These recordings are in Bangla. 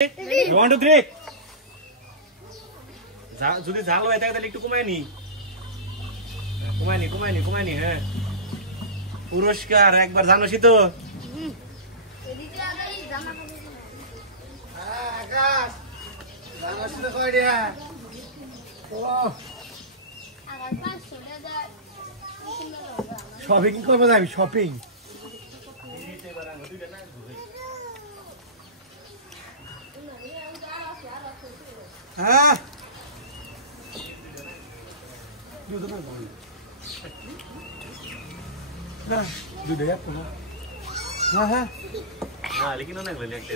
1 2 3 যদি ঝাল হয় তাহলে একটু কমায় নি হ্যাঁ পুরস্কার একবার জানোসই তো আকাশ জানোসই তো কই দিয়া ও শপিং করব যাবি শপিং হ্যাঁ দুধ এক কোনো হ্যাঁ হ্যাঁ लेकिन অনেক ভালো লাগছে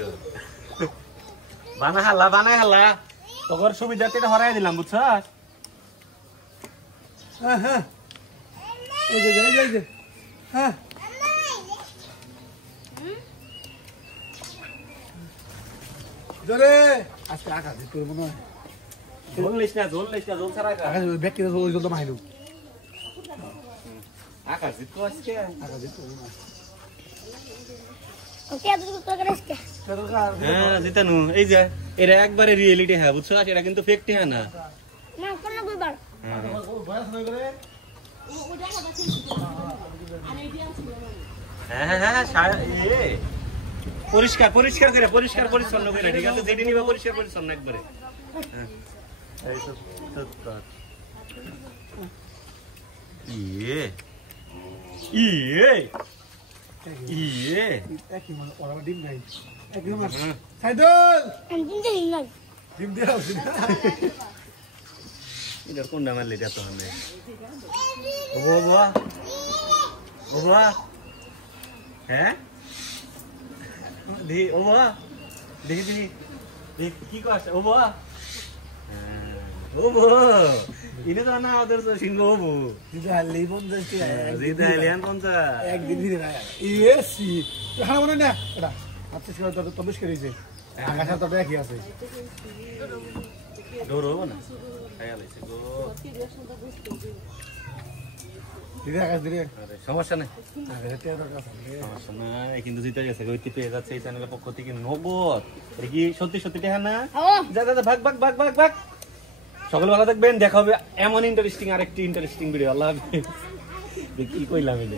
বানাই হালা তোর সুবিধাতে এটা হরাই দিলাম বুঝছস হ্যাঁ এই যে হ্যাঁ জোরে আজকে আকাশ দিতে মনে হয় ঝোল লিস না ঝোল ছাড়া আকাশ ব্যাগ কিনে ওই জন্য মাইলু আকাশ দিত আজকে আকাশ দিতে মনে হয় ওকে এত তো করে আসছে হ্যাঁ জিতানু এই যে এরা একবারে রিয়েলিটি হ্যাঁ বুঝছস এটা কিন্তু ফেক হ্যাঁ না না কোন দুইবার বয়স নয় করে হ্যাঁ পরিষ্কার করে পরিষ্কার পরিচ্ছন্ন করে ঠিক আছে যেটি নিবা পরিষ্কার পরিচ্ছন্ন একবারে এই তো ইয়ে একই মানে ওরা ডিম নাই একই মাস সাইদুল আমি দিই না ডিম দিও এটা কোন নাম লেটা তো হবে ও বাবা হ্যাঁ দেখি কি কষ্ট ও বাবা ইনে তো না ওদের সিংহ হবো দিদালি বন্ধু জিতালিয়ান পঞ্চা একদিন দিনে না ইয়েসি খানা মনে না এটা আচ্ছা সেটা তো তবেশ করেছে আকাশের তো একই আছে ডোর হবো না খাইয়া লাইছে গো দিদি আকাশ দিদি সমস্যা নেই সমস্যা নাই কিন্তু জিতে গেছে ওই পেয়ে যাচ্ছে এই চ্যানেলের পক্ষ থেকে নগদ এটা কি সত্যি টাকা না যা ভাগ সকলে ভালো থাকবেন দেখা হবে এমন ইন্টারেস্টিং আরেকটি ইন্টারেস্টিং ভিডিও আল্লাহ হাফেজ কি কইলাম এই